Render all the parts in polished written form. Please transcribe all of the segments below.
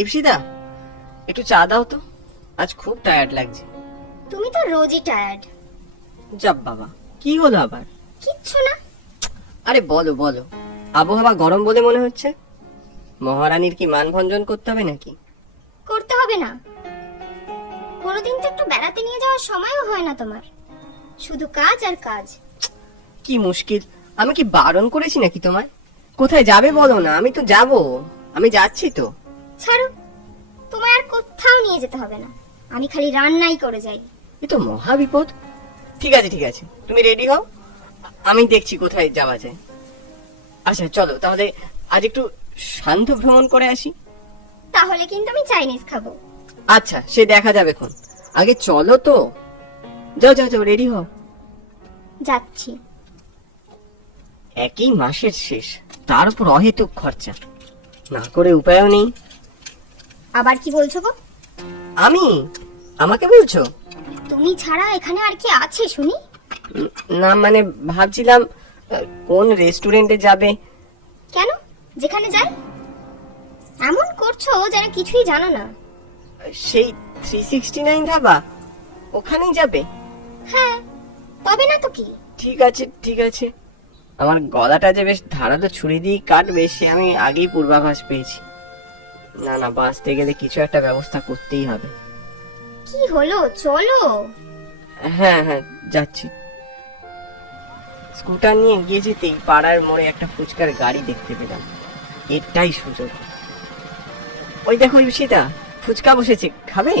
ইপসিতা, একটু চা দাও তো, আজ খুব টায়ার্ড লাগছে। তুমি তো রোজই টায়ার্ড। যাব বাবা, কি হলো আবার? কিচ্ছু না। আরে বলো বলো, আবহাওয়া গরম বলে মনে হচ্ছে। মহারানীর কি মান ভঞ্জন করতে হবে নাকি? করতে হবে না। কোনোদিন তো একটু বেড়াতে নিয়ে যাওয়ার সময়ও হয় না তোমার, শুধু কাজ আর কাজ। কি মুশকিল, আমি কি বারণ করেছি নাকি তোমায়? কোথায় যাবে বলো না, আমি তো যাব, আমি যাচ্ছি তো। ছাড়ো, তোমায় আর কোথাও নিয়ে যেতে হবে না, আমি খালি রান্নাই করে যাই। এ তো মহা বিপদ। ঠিক আছে ঠিক আছে, তুমি রেডি হও, আমি দেখছি কোথায় যাওয়া যায়। আচ্ছা চলো তাহলে আজ একটু শান্ত ভ্রমণ করে আসি। তাহলে কিন্তু আমি চাইনিজ খাবো। আচ্ছা সে দেখা যাবে এখন, আগে চলো তো। যাও যাও যাও, রেডি হও। যাচ্ছি। একই মাসের শেষ, তার উপর অহেতুক খরচা, না করে উপায়ও নেই। আবার কি বলছো গো? আমি? আমাকে বলছো? তুমি ছাড়া এখানে আর কি আছে শুনি? না মানে ভাবছিলাম কোন রেস্টুরেন্টে যাবে। কেন, যেখানে যাই? এমন করছো যেন কিছুই জানো না। সেই 369 ধাবা, ওখানেই যাবে? হ্যাঁ, তবে না তো কি। ঠিক আছে ঠিক আছে, আমার গলাটা যে বেশ ধারালো ছুরি দিয়ে কাটবে সে আমি আগেই পূর্বাভাস পেয়েছি। না না, বাঁচতে গেলে কিছু একটা ব্যবস্থা করতেই হবে। কি হলো, চলো। হ্যাঁ হ্যাঁ যাচ্ছি। স্কুটার নিয়ে গিয়ে যেতেই পাড়ার মোড়ে একটা ফুচকার গাড়ি দেখতে পেলাম। এটাই সুযোগ। ওই দেখো ইপসিতা, ফুচকা বসেছে, খাবে?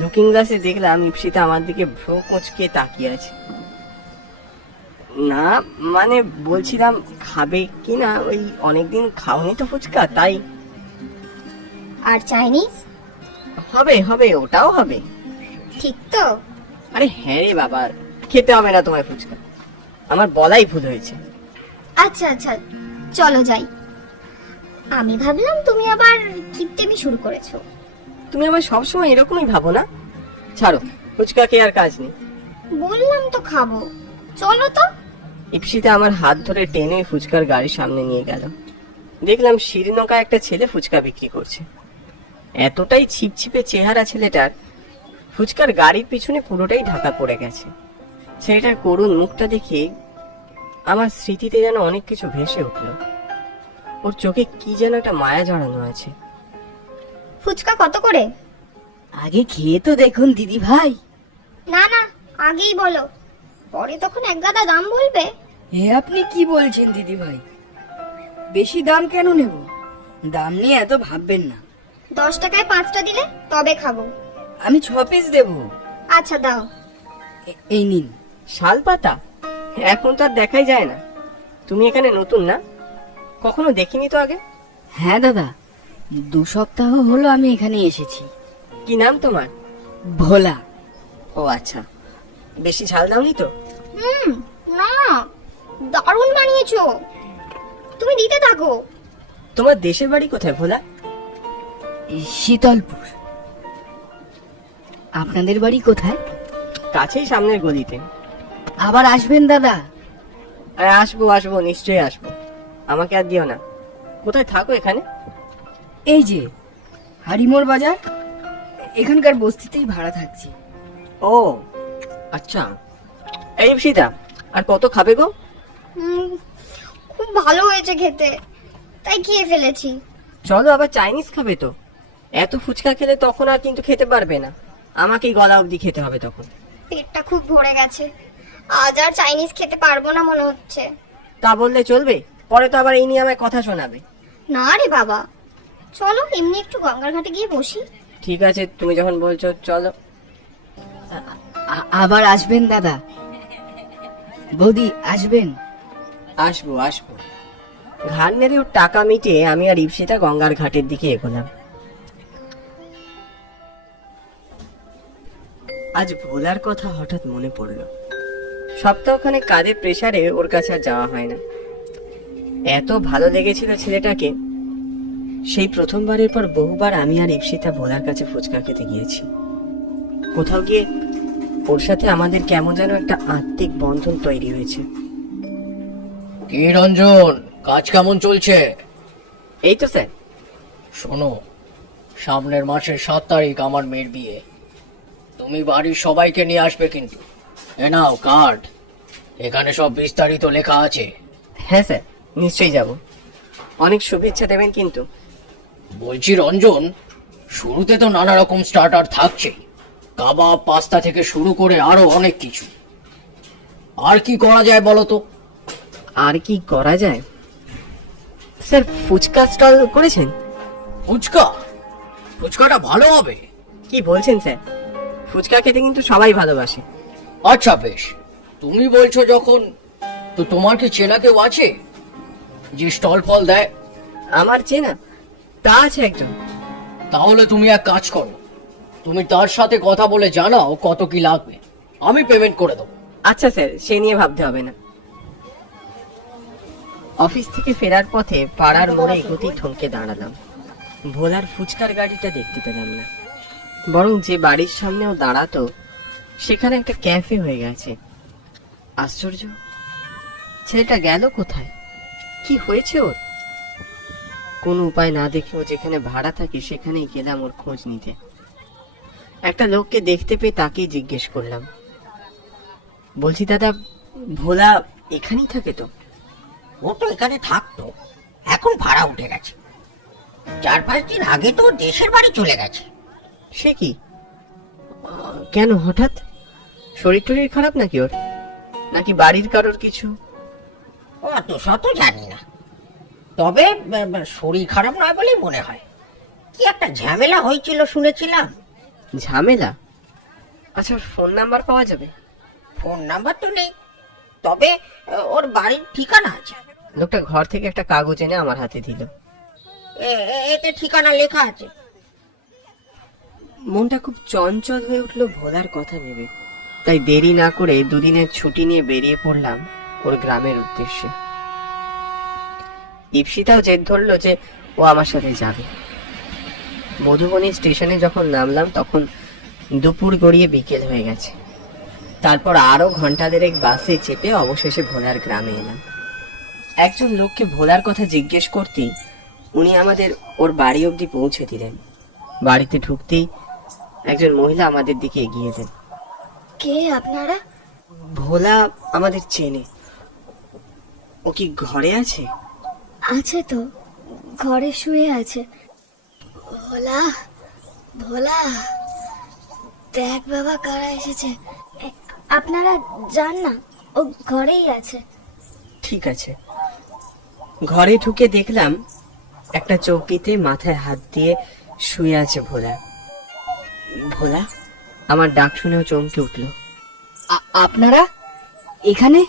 লুকিং গ্লাসে দেখলাম ইপসিতা আমার দিকে ভ্রু কুঁচকে তাকিয়ে আছে। না মানে বলছিলাম খাবে কিনা, ওই অনেকদিন খাওনি তো ফুচকা, তাই। আর চাইনিজ? হবে হবে, ওটাও হবে। ঠিক তো? আরে হ্যাঁ রে বাবা, খেতে হবে না তোমার ফুচকা, আমার বলাই ভুল হয়েছে। আচ্ছা আচ্ছা, চলো যাই। আমি ভাবলাম তুমি আবার কিপটেমি শুরু করেছো। তুমি আবার সবসময় এরকমই ভাবো না? ছাড়ো, ফুচকা খেয়ে আর কাজ নেই। বললাম তো খাবো, চলো তো। ইপসিতা আমার হাত ধরে টেনে ফুচকার গাড়ির সামনে নিয়ে গেল। দেখলাম শিরনোকা একটা ছেলে ফুচকা বিক্রি করছে। এতটাই ছিপছিপে চেহারা ছেলেটার, ফুচকার গাড়ির পিছনে পুরোটাই ঢাকা পড়ে গেছে। ছেলেটার করুণ মুখটা দেখে আমার স্মৃতিতে যেন অনেক কিছু ভেসে উঠল। ওর চোখে কি যেন একটা মায়া জড়ানো আছে। ফুচকা কত করে? আগে খেয়ে তো দেখুন দিদি ভাই। না না, আগেই বলো, পরে তখন এক গাদা দাম বলবে। এ আপনি কি বলছেন দিদি ভাই? বেশি দাম কেন নেব? দাম নিয়ে এত ভাববেন না। 10 টাকায় 5টা দিলে তবে খাবো। আমি 6 পিস দেব। আচ্ছা দাও। এই নিন। শাল পাতা এখন তো আর দেখাই যায় না। তুমি এখানে নতুন না? কখনো দেখিনি তো আগে। হ্যাঁ দাদা, 2 সপ্তাহ হলো আমি এখানে এসেছি। কি নাম তোমার? ভোলা। ও আচ্ছা, বেশি ঝাল দাওনি তো? না, দারুণ বানিয়েছো, তুমি দিতে থাকো। তোমার দেশের বাড়ি কোথায় ভোলা? শীতলপুর। আপনাদের বাড়ি কোথায়? কাছেই, সামনের গলিতে। আবার আসবেন দাদা। আরে আসবো আসবো, নিশ্চয়ই আসবো, আমাকে আর দিও না। কোথায় থাকো এখানে? এই যে হারিমোড় বাজার, এখানকার বস্তিতেই ভাড়া থাকছি। ও আচ্ছা। এই সীতা, আর কত খাবে গো? খুব ভালো হয়েছে খেতে, তাই খেয়ে ফেলেছি। চলো, আবার চাইনিজ খাবে তো? এত ফুচকা খেলে তখন আর কিন্তু খেতে পারবে না, আমাকেই গলা অবধি খেতে হবে তখন। পেটটা খুব ভরে গেছে, আজ আর চাইনিজ খেতে পারবো না মনে হচ্ছে। তা বললে চলবে? পরে তো আবার এই নিয়ে আমায় কথা শোনাবে। না রে বাবা, চলো এমনি একটু গঙ্গার ঘাটে গিয়ে বসি। ঠিক আছে, তুমি যখন বলছো চলো। আবার আসবেন দাদা। বৌদি আসবেন। আসবো আসবো। ঘাট নেড়ে ওর টাকা মিটিয়ে আমি আর ইপসিতা গঙ্গার ঘাটের দিকে এগোলাম। আজ ভোলার কথা হঠাৎ মনে পড়ল। সপ্তাহখানে কাজের প্রেসারে ওর কাছে আর যাওয়া হয় না। এত ভালো লেগেছিল ছেলেটাকে, সেই প্রথমবারের পর বহুবার আমি আর ইপসিতা ভোলার কাছে ফুচকা খেতে গিয়েছি। কোথাও গিয়ে ওর সাথে আমাদের কেমন যেন একটা আত্মিক বন্ধন তৈরি হয়েছে। কি রঞ্জন, কাজ কেমন চলছে? এই তো স্যার। শোনো, সামনের মাসের 7 তারিখ আমার মেয়ের বিয়ে। তুমি বাড়ির সবাইকে নিয়ে আসবে কিন্তু। এ নাও কার্ড, এখানে সব বিস্তারিত লেখা আছে। হ্যাঁ স্যার, নিশ্চয়ই যাব। অনেক শুভেচ্ছা দেবেন কিন্তু। বলছি রঞ্জন, শুরুতে তো নানা রকম স্টার্টার থাকছেই, কাবাব পাস্তা থেকে শুরু করে আরো অনেক কিছু। আর কি করা যায় বলো তো? আর কি করা যায় স্যার? ফুচকা স্টল করেছেন? ফুচকাটা ভালো হবে। কি বলছেন স্যার? ফুচকা খেতে কিন্তু সবাই ভালোবাসে। আচ্ছা বেশ, তুমি বলছো যখন, তো তোমার কি চেনা কেউ আছে যে স্টল ফল দেয়? আমার চেনা তা আছে একজন। তাহলে তুমি এক কাজ করো, তুমি তার সাথে কথা বলে জানাও কত কি লাগবে, আমি পেমেন্ট করে দেবো। আচ্ছা স্যার, সে নিয়ে ভাবতে হবে না। অফিস থেকে ফেরার পথে পাড়ার মোড়ে এগোতেই থমকে দাঁড়ালাম। ভোলার ফুচকার গাড়িটা দেখতে পেলাম না, বরং যে বাড়ির সামনেও দাঁড়াতো সেখানে একটা ক্যাফে হয়ে গেছে। আশ্চর্য, ছেলেটা গেল কোথায়? কি হয়েছে ওর? কোনো উপায় না দেখেও যেখানে ভাড়া থাকি সেখানেই গেলাম ওর খোঁজ নিতে। একটা লোককে দেখতে পেয়ে তাকেই জিজ্ঞেস করলাম, বলছি দাদা, ভোলা এখানেই থাকে তো? ও তো এখানে থাকতো, এখন ভাড়া উঠে গেছে। 4-5 দিন আগে তো দেশের বাড়ি চলে গেছে। সে কি? কেন হঠাৎ? শরীর টরীর খারাপ নাকি ওর? নাকি বাড়ির কারোর কিছু? অত শত জানি না, তবে শরীর খারাপ নয় বলেই মনে হয়। কি একটা ঝামেলা হয়েছিল শুনেছিলাম। ঝামেলা? আচ্ছা, ওর ফোন নাম্বার পাওয়া যাবে? ফোন নাম্বার তো নেই, তবে ওর বাড়ির ঠিকানা আছে। লোকটা ঘর থেকে একটা কাগজ এনে আমার হাতে দিল। এতে ঠিকানা লেখা আছে। মনটা খুব চঞ্চল হয়ে উঠলো ভোলার কথা ভেবে। তাই দেরি না করে দুদিনের ছুটি নিয়ে বেরিয়ে পড়লাম ওর গ্রামের উদ্দেশ্যে। ইপসিতাও জেদ ধরলো যে ও আমার সাথে যাবে। মধুবনী স্টেশনে যখন নামলাম তখন দুপুর গড়িয়ে বিকেল হয়ে গেছে। তারপর আরো ঘন্টা দেড়েক বাসে চেপে অবশেষে ভোলার গ্রামে এলাম। একজন লোককে ভোলার কথা জিজ্ঞেস করতেই উনি আমাদের ওর বাড়ি অবধি পৌঁছে দিলেন। বাড়িতে ঢুকতেই একজন মহিলা আমাদের দিকে এগিয়ে দেন। কে আপনারা? ভোলা আমাদের চেনে। ও কি ঘরে আছে? আছে তো, ঘরে শুয়ে আছে। ভোলা, ভোলা, দেখ বাবা কারা এসেছে। আপনারা যান না, ও ঘরেই আছে। ঠিক আছে। ঘরে ঢুকে দেখলাম একটা চৌকিতে মাথায় হাত দিয়ে শুয়ে আছে ভোলা। ভোলা আমার ডাক শুনেও চমকে উঠলো। আপনারা এখানে?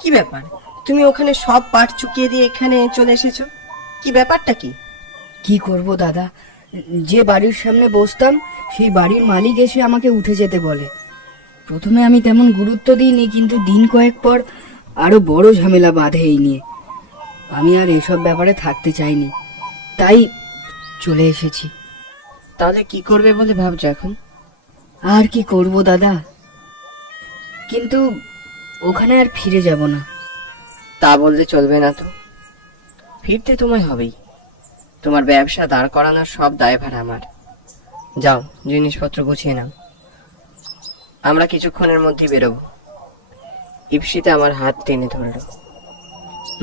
কি ব্যাপার? তুমি ওখানে সব পাট চুকিয়ে দিয়ে এখানে চলে এসেছো, কি ব্যাপারটা কি? কি করব দাদা, যে বাড়ির সামনে বসতাম সেই বাড়ির মালিক এসে আমাকে উঠে যেতে বলে। প্রথমে আমি তেমন গুরুত্ব দিইনি, কিন্তু দিন কয়েক পর আরো বড় ঝামেলা বাঁধে এই নিয়ে। আমি আর এসব ব্যাপারে থাকতে চাইনি, তাই চলে এসেছি। তাহলে কি করবে বলে ভাবছো এখন? আর কি করব দাদা, কিন্তু ওখানে আর ফিরে যাব না। তা বললে চলবে না তো, ফিরতে তোমায় হবেই। তোমার ব্যবসা দাঁড় করানোর সব দায়ভার আমার। যাও, জিনিসপত্র গুছিয়ে নাও, আমরা কিছুক্ষণের মধ্যেই বেরোবো। ইপসিতা আমার হাত টেনে ধরল।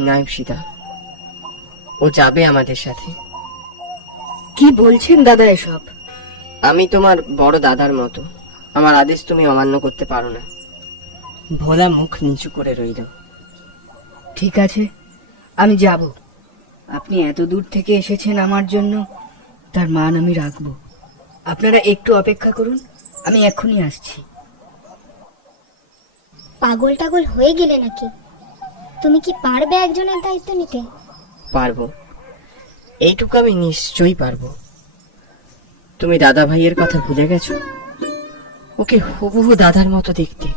না ইপসিতা, ও যাবে আমাদের সাথে। কি বলছেন দাদা এসব? আমি তোমার বড় দাদার মতো, আমার আদেশ তুমি অমান্য করতে পারো না। ভোলা মুখ নিচু করে রইল। ঠিক আছে, আমি যাব। আপনি এত দূর থেকে এসেছেন আমার জন্য, তার মান আমি রাখবো। আপনারা একটু অপেক্ষা করুন, আমি এক্ষুনি আসছি। পাগল টাগল হয়ে গেলে নাকি? তুমি কি পারবে একজনের দায়িত্ব নিতে? পারবো, এইটুকু আমি নিশ্চয়ই পারবো। তুমি দাদা ভাইয়ের কথা ভুলে গেছো? ওকে হুবহু দাদার মতো দেখতে।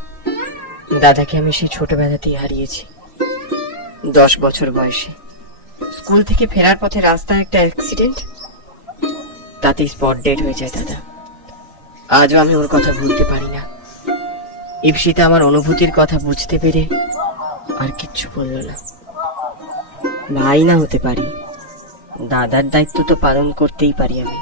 দাদাকে আমি সেই ছোটবেলাতেই হারিয়েছি, 10 বছর বয়সে। স্কুল থেকে ফেরার পথে রাস্তায় একটা অ্যাক্সিডেন্ট, তাতেই স্পট ডেড হয়ে যায় দাদা। আজও আমি ওর কথা ভুলতে পারি না। ইপসিতা আমার অনুভূতির কথা বুঝতে পেরে আর কিচ্ছু বলল না। ভাই না হতে পারি, দাদার দায়িত্ব তো পালন করতেই পারি আমি।